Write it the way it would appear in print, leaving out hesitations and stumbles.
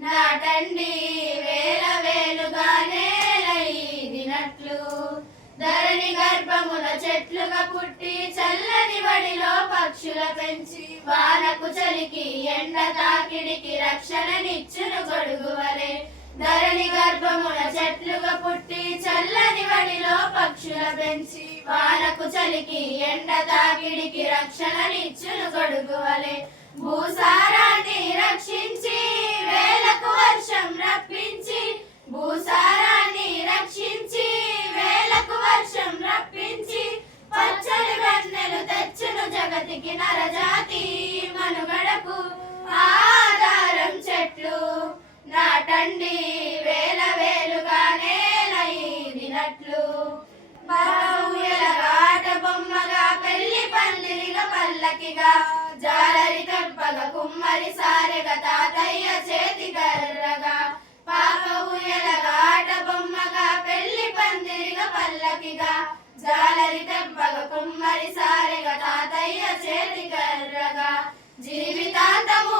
నాటండి వేల వేలుగానే దినట్లు ధరణి గర్భముల చెట్లుగా పుట్టి చల్లని వడిలో పక్షుల పెంచి వానకు చలికి ఎండ తాకిడికి రక్షణనిచ్చును గొడుగువలే ధరణి గర్భముల చెట్లుగా పుట్టి చల్లని వడిలో పక్షుల పెంచి వానకు చలికి ఎండ తాకిడికి రక్షణనిచ్చును గొడుగువలే భూసారాన్ని రక్షించి వేలకు వర్షం రప్పించి భూసారాన్ని రక్షించి వేలకు వర్షం రప్పించి పచ్చని వెన్నెలు తెచ్చును జగతికి నరజాతి మనుగడకు ఆధారం చెట్లు నాటండి వేల వేలుగానే దినట్లు బావుయలగాట బొమ్మగా పెళ్లి పందిరిగా పల్లకిగా జాలరి తెంపగా కుమ్మరి సారెగా తాతయ్య చేతి కర్రగా పాప ఊయలగాట బొమ్మగా పెళ్లి పందిరిగా పల్లకిగా జాలరి తెంపగా కుమ్మరి సారెగా తాతయ్య చేతి కర్రగా జీవితాంతము